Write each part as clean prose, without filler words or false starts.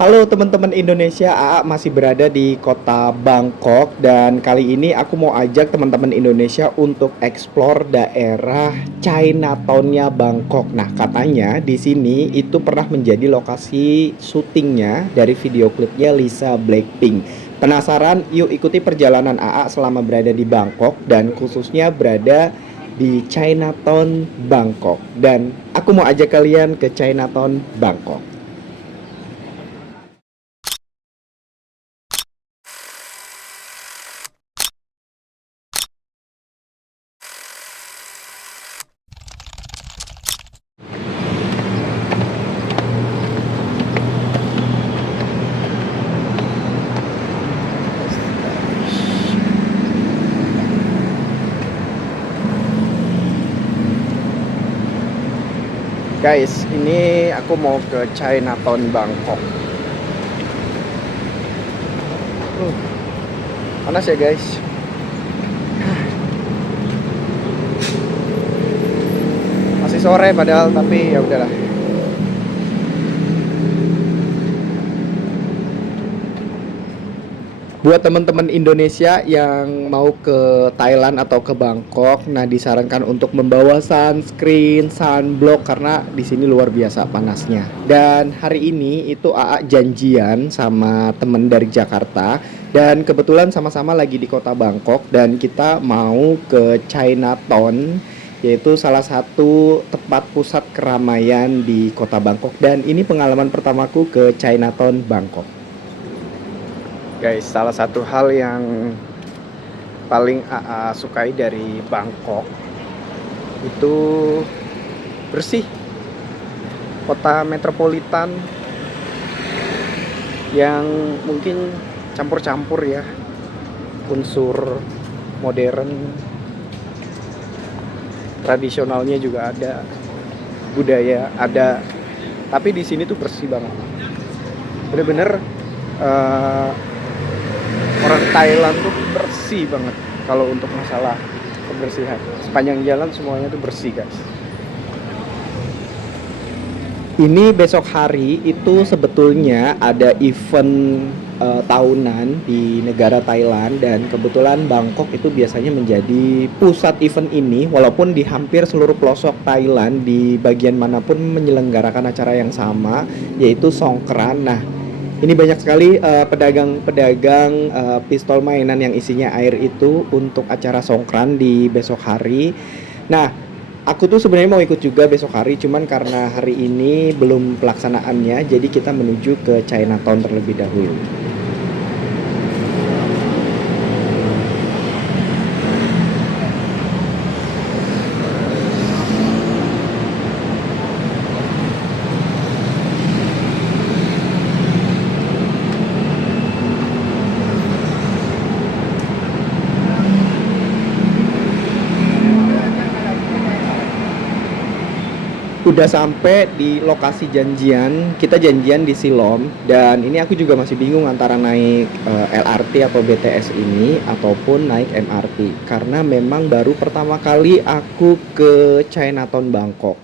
Halo teman-teman Indonesia, AA masih berada di kota Bangkok dan kali ini aku mau ajak teman-teman Indonesia untuk explore daerah Chinatown-nya Bangkok. Nah, katanya di sini itu pernah menjadi lokasi syutingnya dari video klipnya Lisa Blackpink. Penasaran? Yuk ikuti perjalanan AA selama berada di Bangkok dan khususnya berada di Chinatown Bangkok. Dan aku mau ajak kalian ke Chinatown Bangkok. Guys, ini aku mau ke Chinatown Bangkok. Uh, Panas ya guys. Masih sore padahal, tapi ya udahlah. Buat teman-teman Indonesia yang mau ke Thailand atau ke Bangkok, nah disarankan untuk membawa sunscreen, sunblock karena di sini luar biasa panasnya. Dan hari ini itu AA janjian sama temen dari Jakarta dan kebetulan sama-sama lagi di kota Bangkok dan kita mau ke Chinatown, yaitu salah satu tempat pusat keramaian di kota Bangkok, dan ini pengalaman pertamaku ke Chinatown Bangkok. Guys, salah satu hal yang paling AA sukai dari Bangkok itu bersih. Kota metropolitan yang mungkin campur-campur ya, unsur modern, tradisionalnya juga ada, budaya ada, tapi di sini tuh bersih banget. Bener-bener orang Thailand tuh bersih banget kalau untuk masalah kebersihan. Sepanjang jalan semuanya tuh bersih guys. Ini besok hari itu sebetulnya ada event tahunan di negara Thailand, dan kebetulan Bangkok itu biasanya menjadi pusat event ini, walaupun di hampir seluruh pelosok Thailand di bagian manapun menyelenggarakan acara yang sama, yaitu Songkran. Nah, ini banyak sekali pedagang-pedagang pistol mainan yang isinya air itu untuk acara Songkran di besok hari. Nah, aku tuh sebenarnya mau ikut juga besok hari, cuman karena hari ini belum pelaksanaannya, jadi kita menuju ke Chinatown terlebih dahulu. Udah sampai di lokasi janjian, kita janjian di Silom, dan ini aku juga masih bingung antara naik LRT atau BTS ini ataupun naik MRT karena memang baru pertama kali aku ke Chinatown Bangkok.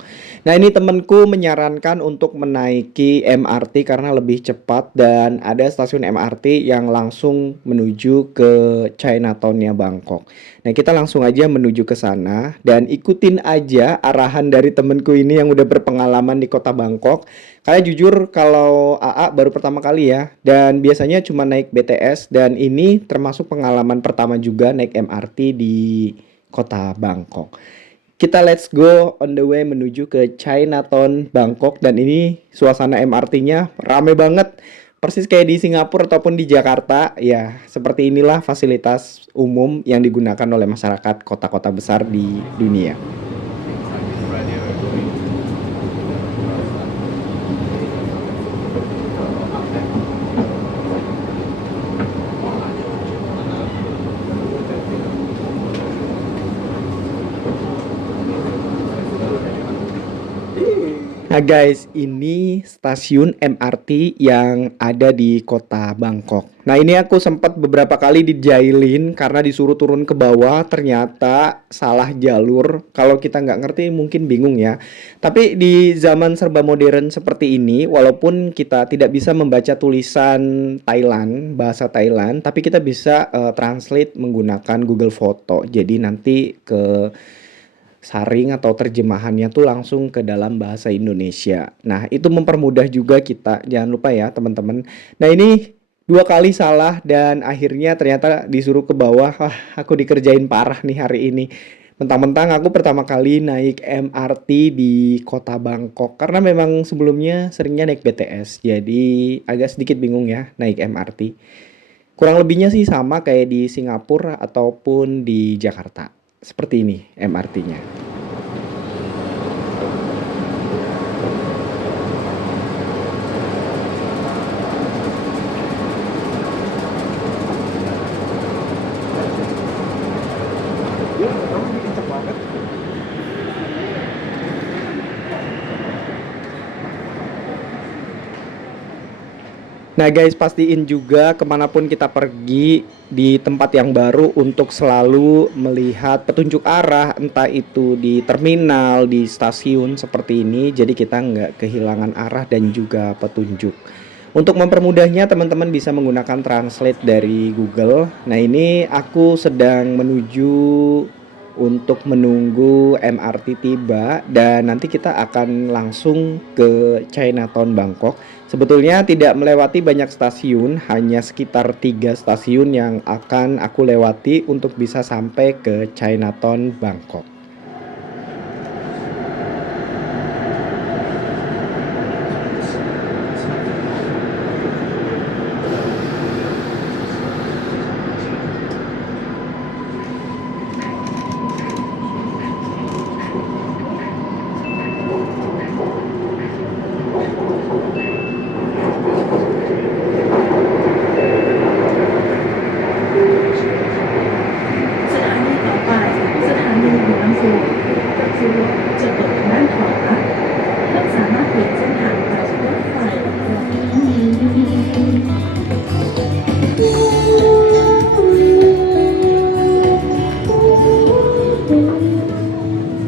Nah, ini temenku menyarankan untuk menaiki MRT karena lebih cepat dan ada stasiun MRT yang langsung menuju ke Chinatown-nya Bangkok. Nah, kita langsung aja menuju ke sana dan ikutin aja arahan dari temenku ini yang udah berpengalaman di kota Bangkok. Karena jujur kalau AA baru pertama kali ya, dan biasanya cuma naik BTS, dan ini termasuk pengalaman pertama juga naik MRT di kota Bangkok. Kita let's go on the way menuju ke Chinatown Bangkok, dan ini suasana MRT-nya rame banget. Persis kayak di Singapura ataupun di Jakarta. Ya, seperti inilah fasilitas umum yang digunakan oleh masyarakat kota-kota besar di dunia. Nah guys, ini stasiun MRT yang ada di kota Bangkok. Nah ini aku sempat beberapa kali dijailin karena disuruh turun ke bawah, ternyata salah jalur. Kalau kita nggak ngerti mungkin bingung ya. Tapi di zaman serba modern seperti ini, walaupun kita tidak bisa membaca tulisan Thailand, bahasa Thailand, tapi kita bisa translate menggunakan Google Foto. Jadi nanti ke saring atau terjemahannya tuh langsung ke dalam bahasa Indonesia. Nah, itu mempermudah juga kita. Jangan lupa ya, teman-teman. Nah, ini dua kali salah dan akhirnya ternyata disuruh ke bawah. Wah, aku dikerjain parah nih hari ini. Mentang-mentang aku pertama kali naik MRT di kota Bangkok karena memang sebelumnya seringnya naik BTS. Jadi agak sedikit bingung ya naik MRT. Kurang lebihnya sih sama kayak di Singapura ataupun di Jakarta. Seperti ini MRT-nya. Nah guys, pastiin juga kemanapun kita pergi di tempat yang baru untuk selalu melihat petunjuk arah, entah itu di terminal, di stasiun seperti ini. Jadi kita nggak kehilangan arah dan juga petunjuk. Untuk mempermudahnya, teman-teman bisa menggunakan translate dari Google. Nah ini aku sedang menuju untuk menunggu MRT tiba dan nanti kita akan langsung ke Chinatown Bangkok. Sebetulnya tidak melewati banyak stasiun, hanya sekitar 3 stasiun yang akan aku lewati untuk bisa sampai ke Chinatown Bangkok.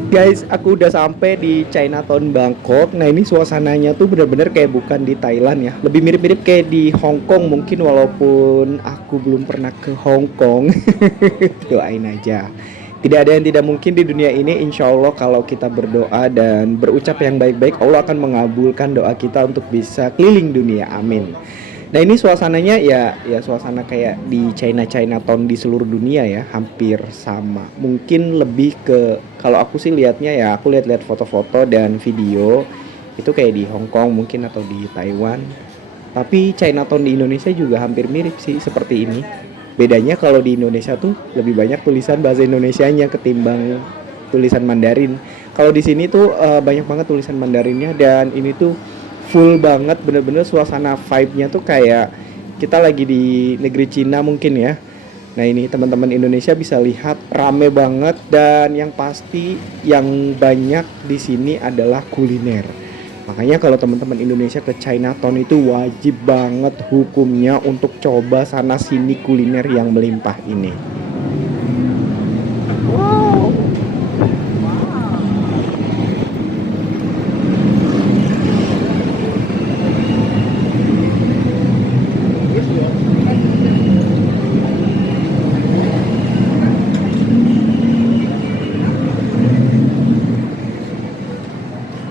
Guys, aku udah sampai di Chinatown Bangkok. Nah, ini suasananya tuh bener-bener kayak bukan di Thailand ya. Lebih mirip-mirip kayak di Hong Kong mungkin walaupun aku belum pernah ke Hong Kong. Doain aja. Tidak ada yang tidak mungkin di dunia ini. Insya Allah kalau kita berdoa dan berucap yang baik-baik, Allah akan mengabulkan doa kita untuk bisa keliling dunia. Amin. Nah ini suasananya ya suasana kayak di Chinatown di seluruh dunia ya, hampir sama. Mungkin lebih ke kalau aku sih lihatnya ya, aku lihat-lihat foto-foto dan video itu kayak di Hong Kong mungkin atau di Taiwan. Tapi Chinatown di Indonesia juga hampir mirip sih seperti ini. Bedanya kalau di Indonesia tuh lebih banyak tulisan bahasa Indonesianya ketimbang tulisan Mandarin. Kalau di sini tuh banyak banget tulisan Mandarinnya dan ini tuh full banget, bener-bener suasana vibe-nya tuh kayak kita lagi di negeri Cina mungkin ya. Nah ini teman-teman Indonesia bisa lihat rame banget dan yang pasti yang banyak di sini adalah kuliner. Makanya kalau teman-teman Indonesia ke Chinatown itu wajib banget hukumnya untuk coba sana sini kuliner yang melimpah ini.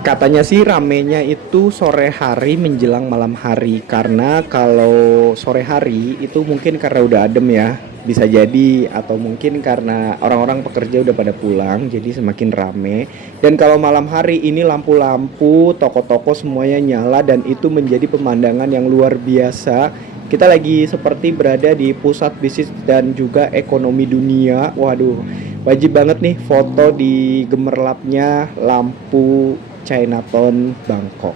Katanya sih ramenya itu sore hari menjelang malam hari karena kalau sore hari itu mungkin karena udah adem ya bisa jadi atau mungkin karena orang-orang pekerja udah pada pulang jadi semakin rame dan kalau malam hari ini lampu-lampu toko-toko semuanya nyala dan itu menjadi pemandangan yang luar biasa. Kita lagi seperti berada di pusat bisnis dan juga ekonomi dunia. Waduh, wajib banget nih foto di gemerlapnya lampu Chinatown Bangkok.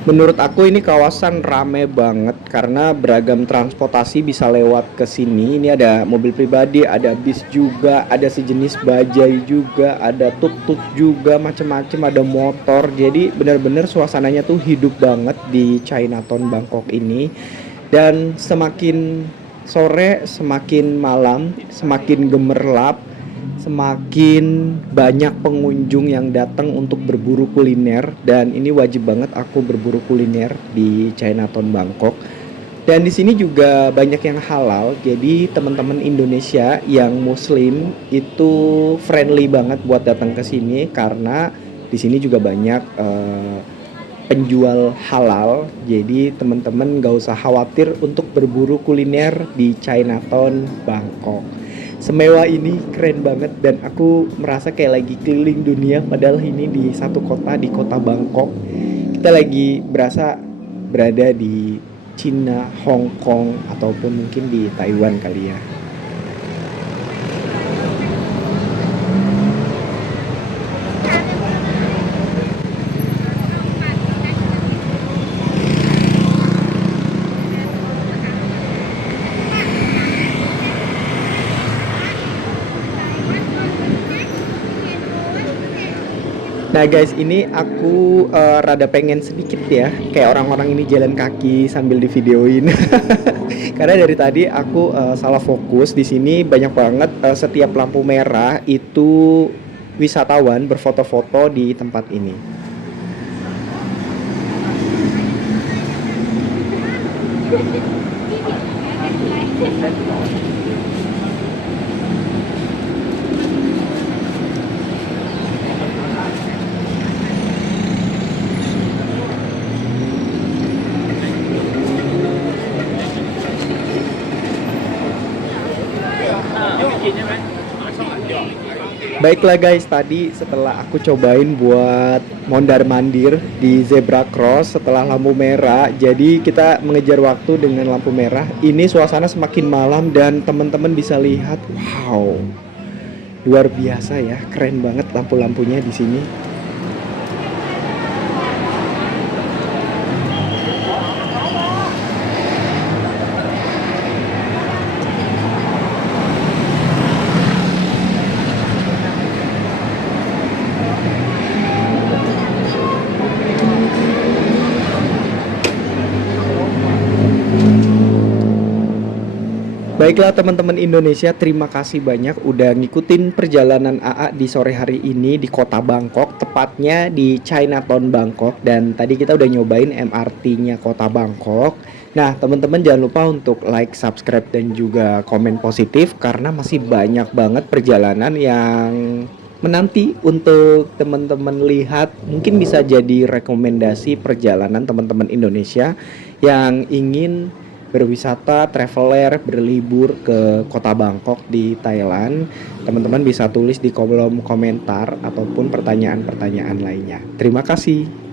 Menurut aku ini kawasan rame banget karena beragam transportasi bisa lewat ke sini. Ini ada mobil pribadi, ada bis juga, ada sejenis bajai juga, ada tuk-tuk juga, macem-macem, ada motor. Jadi benar-benar suasananya tuh hidup banget di Chinatown Bangkok ini. Dan semakin sore, semakin malam, semakin gemerlap, semakin banyak pengunjung yang datang untuk berburu kuliner, dan ini wajib banget aku berburu kuliner di Chinatown Bangkok. Dan di sini juga banyak yang halal, jadi teman-teman Indonesia yang muslim itu friendly banget buat datang ke sini karena di sini juga banyak penjual halal. Jadi teman-teman gak usah khawatir untuk berburu kuliner di Chinatown Bangkok. Semewah ini keren banget dan aku merasa kayak lagi keliling dunia padahal ini di satu kota, di kota Bangkok. Kita lagi berasa berada di Cina, Hong Kong ataupun mungkin di Taiwan kali ya. Nah guys, ini aku rada pengen sedikit ya, kayak orang-orang ini jalan kaki sambil divideoin. Karena dari tadi aku salah fokus. Di sini banyak banget setiap lampu merah itu wisatawan berfoto-foto di tempat ini. Baiklah guys, tadi setelah aku cobain buat mondar-mandir di zebra cross setelah lampu merah, jadi kita mengejar waktu dengan lampu merah. Ini suasana semakin malam dan teman-teman bisa lihat, wow, luar biasa ya, keren banget lampu-lampunya di sini. Baiklah teman-teman Indonesia, terima kasih banyak udah ngikutin perjalanan AA di sore hari ini di kota Bangkok, tepatnya di Chinatown Bangkok. Dan tadi kita udah nyobain MRT-nya kota Bangkok. Nah teman-teman jangan lupa untuk like, subscribe, dan juga komen positif karena masih banyak banget perjalanan yang menanti untuk teman-teman lihat. Mungkin bisa jadi rekomendasi perjalanan teman-teman Indonesia yang ingin berwisata, traveler, berlibur ke kota Bangkok di Thailand. Teman-teman bisa tulis di kolom komentar ataupun pertanyaan-pertanyaan lainnya. Terima kasih.